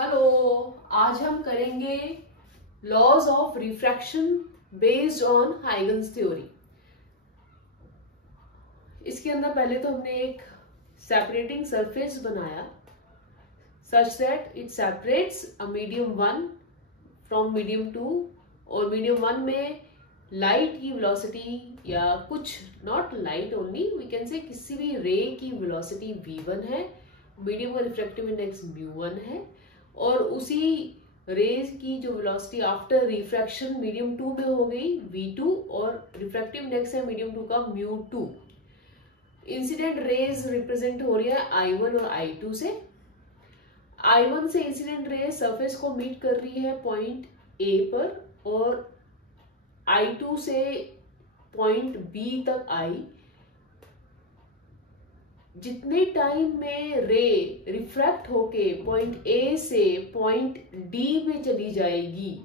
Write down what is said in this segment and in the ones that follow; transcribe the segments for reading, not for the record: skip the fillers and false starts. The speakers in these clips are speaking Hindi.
हेलो, आज हम करेंगे laws of refraction based on Huygens theory. इसके अंदर पहले तो हमने एक सेपरेटिंग सरफेस बनाया such that it separates a medium 1 from medium 2, और मीडियम 1 में लाइट की वेलोसिटी या कुछ not light only we can say किसी भी रे की वेलोसिटी v1 है, मीडियम का रिफ्रैक्टिव इंडेक्स μ1 है, और उसी रेज की जो वेलोसिटी आफ्टर रिफ्रैक्शन मीडियम 2 में हो गई v2, और रिफ्रैक्टिव इंडेक्स है मीडियम 2 का μ2। इंसिडेंट रेज रिप्रेजेंट हो रही है I1 और I2 से। I1 से इंसिडेंट रेज सरफेस को मीट कर रही है पॉइंट A पर, और I2 से पॉइंट B तक आई। जितने टाइम में रे रिफ्रैक्ट होके पॉइंट A से पॉइंट D में चली जाएगी,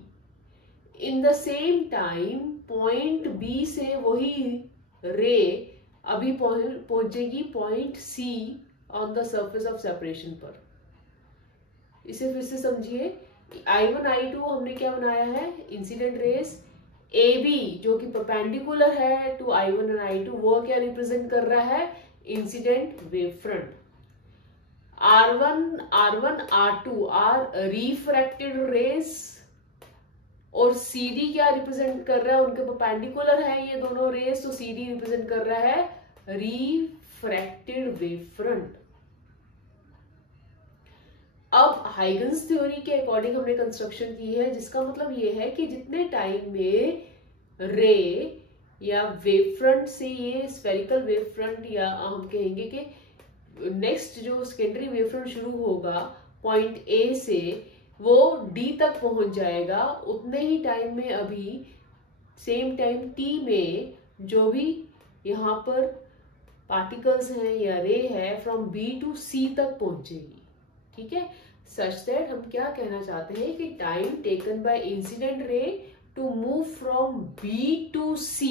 इन the same time point B से वही रे अभी पहुंचेगी point C on the surface of separation पर। इसे फिर से समझिए, I1 I2 हमने क्या बनाया है, इंसिडेंट रेज AB जो कि परपेंडिकुलर है टू I1 और I2, वो क्या रिप्रेजेंट कर रहा है, incident wave front. R1 R2 are refracted rays, और CD क्या रिप्रेजेंट कर रहा है, उनके परपेंडिकुलर है ये दोनों रेज, तो CD रिप्रेजेंट कर रहा है रिफ्रैक्टेड वेव फ्रंट। अब हाइगन्स थ्योरी के अकॉर्डिंग हमने कंस्ट्रक्शन की है, जिसका मतलब ये है कि जितने टाइम में रे या वेव फ्रंट से ये स्फेरिकल वेव फ्रंट, या हम कहेंगे कि नेक्स्ट जो सेकेंडरी वेव फ्रंट शुरू होगा पॉइंट A से वो D तक पहुंच जाएगा, उतने ही टाइम में अभी सेम टाइम T में जो भी यहाँ पर पार्टिकल्स हैं या रे है फ्रॉम B टू C तक पहुंचेगी। ठीक है, सच दैट हम क्या कहना चाहते हैं कि time taken by incident ray to move from B to C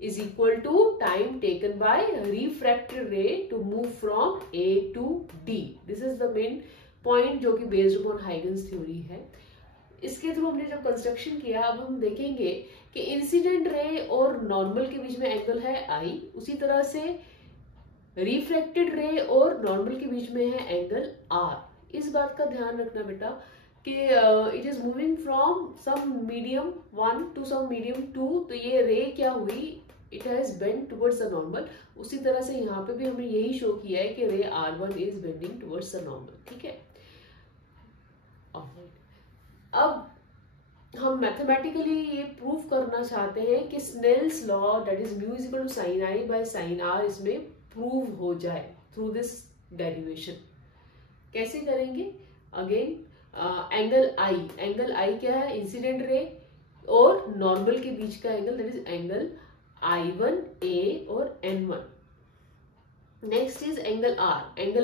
is equal to time taken by refracted ray to move from A to D. This is the main point जो कि based upon Huygens theory है। इसके थ्रू हमने जब कंस्ट्रक्शन किया, अब हम देखेंगे कि इंसिडेंट रे और नॉर्मल के बीच में एंगल है I, उसी तरह से रिफ्रैक्टेड रे और नॉर्मल के बीच में है एंगल R। इस बात का ध्यान रखना बेटा कि it is moving from some medium 1 to some medium 2, तो ये रे क्या हुई, it has bend towards the normal. उसी तरह से यहाँ पे भी हमने यही शो किया है कि रे R1 is bending towards the normal. ठीक है, अब हम मैथमेटिकली ये प्रूव करना चाहते हैं कि Snell's law that is mu is equal to sine I by sine R इसमें प्रूव हो जाए थ्रू दिस डेरिवेशन। कैसे करेंगे, अगेन एंगल I क्या है, इंसिडेंट रे और नॉर्मल के बीच का angle, that is angle I1A और N1। Next is angle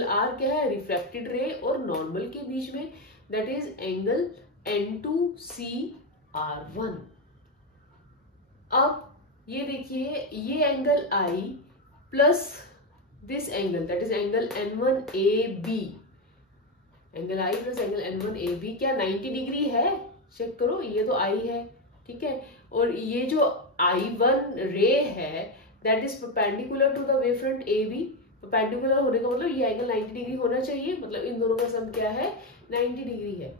R क्या है, रिफ्रैक्टेड रे और नॉर्मल के बीच में, दैट इज एंगल N2CR1। अब ये देखिए, ये angle I plus this angle that is angle N1AB, angle I plus angle N1AB क्या 90 डिग्री है, चेक करो, ये तो I है। ठीक है, और ये जो I1 रे है that is perpendicular to the wave front AB। Perpendicular होने का मतलब ये एंगल 90 डिग्री होना चाहिए, मतलब इन दोनों का सम क्या है, 90 डिग्री है।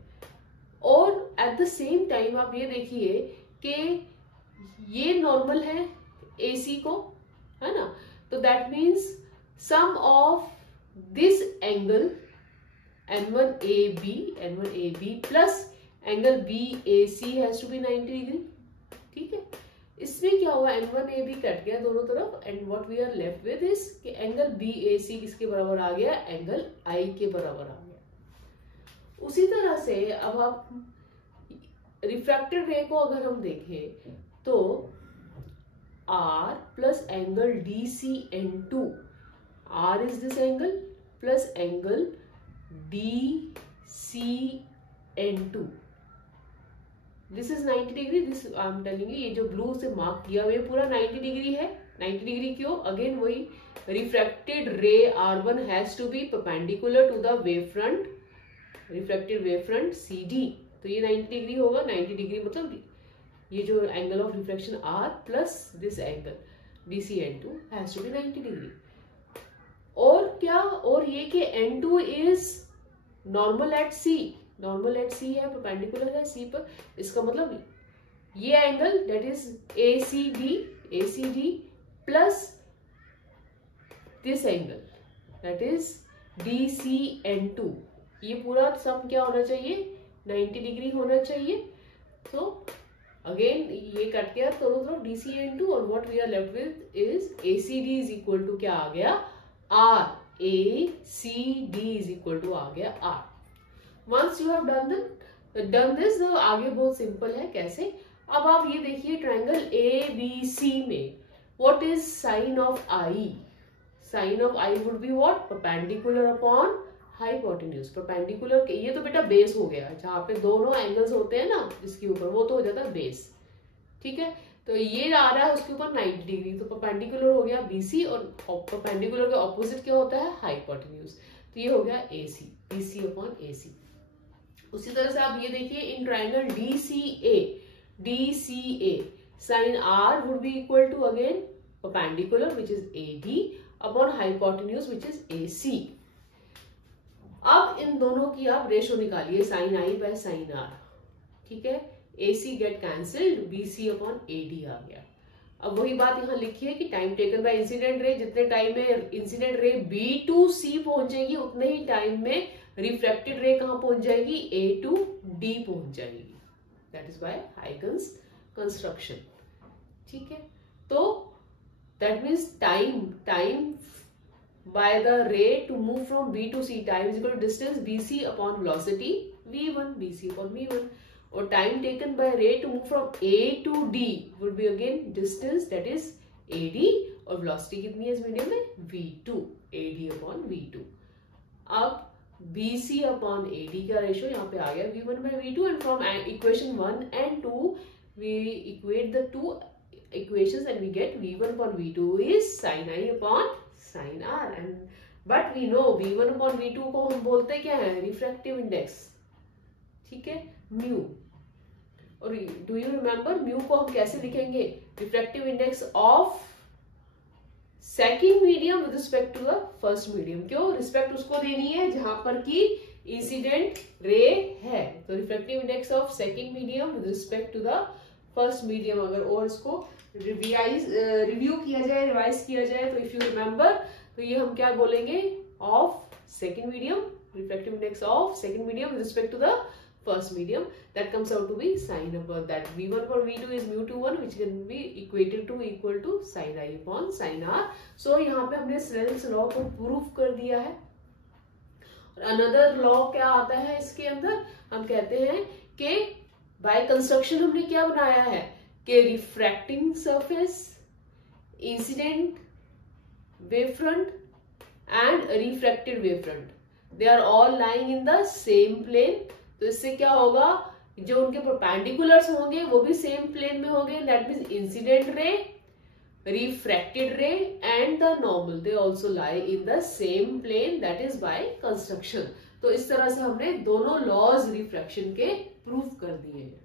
और एट द सेम टाइम आप ये देखिए कि ये नॉर्मल है AC को, है ना, तो that means sum of this angle N1AB plus angle BAC has to be 90 degree. ठीक है, इसमें क्या हुआ, N1AB कट गया दोनों तरफ, and what we are left with is कि एंगल BAC किसके बराबर आ गया, एंगल I के बराबर आ गया। उसी तरह से अब आप रिफ्रैक्टेड रे को अगर हम देखें तो R plus angle DCN2, R is this angle plus angle DCN2, this is 90 degree. This I am telling you, ये जो ब्लू से मार्क किया हुआ है पूरा 90 डिग्री है। 90 डिग्री क्यों, अगेन वही refracted ray R1 has to be perpendicular to the wave front reflected wave front CD, तो ये 90 डिग्री होगा। 90 डिग्री मतलब ये जो angle of reflection R plus this angle DCN2 has to be 90 degree. और क्या, और ये कि N2 is normal at C, normal at C है, परपेंडिकुलर है C पर। इसका मतलब ये angle that is ACD plus this angle that is DCN2, ये पूरा सम क्या होना चाहिए, 90 डिग्री होना चाहिए। तो अगेन ये कट गया दोनों तरफ DCN2, और what we are left with is ACD is equal to क्या आ गया, R, ACD is equal to आ गया R। Once you have done this, आगे बहुत सिंपल है कैसे। अब आप ये देखिए ट्रायंगल ABC में what is sine of I, sine of I would be what, perpendicular upon hypotenuse. Perpendicular, ये तो बेटा बेस हो गया, जहाँ पे दोनों एंगल्स होते हैं ना इसके ऊपर, वो तो हो जाता है बेस, ठीक है। तो ये आ रहा है उसके ऊपर 90 डिग्री, तो परपेंडिकुलर हो गया BC, और परपेंडिकुलर के ऑपोजिट क्या होता है, हाइपोटेन्यूज। तो ये हो गया AC, BC अपॉन AC। उसी तरह से आप ये देखिए in triangle DCA sine R would be equal to again perpendicular which is AD upon hypotenuse which is AC। अब इन दोनों की आप रेशो निकालिए, sine I by sine R, ठीक है। AC get cancelled, BC upon AD आ गया। अब वही बात यहाँ लिखी है कि time taken by incident ray, जितने टाइम में incident ray B to C पहुंचेगी उतने ही टाइम में रिफ्लेक्टेड रे कहाँ पहुंच जाएगी, A to D पहुंच जाएगी। That is bye Huygens construction, ठीक है। तो that means time by the ray to move from B to C, time is equal to distance BC upon velocity V1, BC upon V1, और time taken by ray to move from A to D would be again distance that is AD, और velocity कितनी है इस मीडियम में, V2, AD upon V2। अब BC upon AD का रेशो यहाँ पे आ गया V1 by V2, and from equation 1 and 2 we equate the two equations and we get V1 upon V2 is sin I upon sin R, and but we know V1 upon V2 को हम बोलते क्या है, रिफ्रैक्टिव इंडेक्स, ठीक है, म्यू। और डू यू रिमेम्बर म्यू को हम कैसे लिखेंगे, refractive index of second medium with respect to the first medium. क्यों, रिस्पेक्ट उसको देनी है जहां पर की इंसिडेंट रे है, तो refractive index of second medium with respect to the first medium. अगर और इसको रिव्यू किया जाए, रिवाइज किया जाए, तो इफ यू रिमेम्बर, तो ये हम क्या बोलेंगे, of second medium, reflective index of second medium with respect to the first medium, that comes out to be sine upon that V1 upon V2 is μ21 which can be equated to equal to sin I upon sin R। सो यहाँ पे हमने स्नेल्स लॉ को प्रूफ कर दिया है। अनदर लॉ क्या आता है इसके अंदर, हम कहते हैं कि बाय कंस्ट्रक्शन हमने क्या बनाया है कि refracting surface, incident wave front and refracted wave front, they are all lying in the same plane. तो इससे क्या होगा, जो उनके परपेंडिकुलर्स होंगे वो भी सेम प्लेन में होंगे, that means incident ray, refracted ray and the normal, they also lie in the same plane, that is by construction. तो इस तरह से हमने दोनों लॉज रिफ्रैक्शन के प्रूफ कर दिए हैं।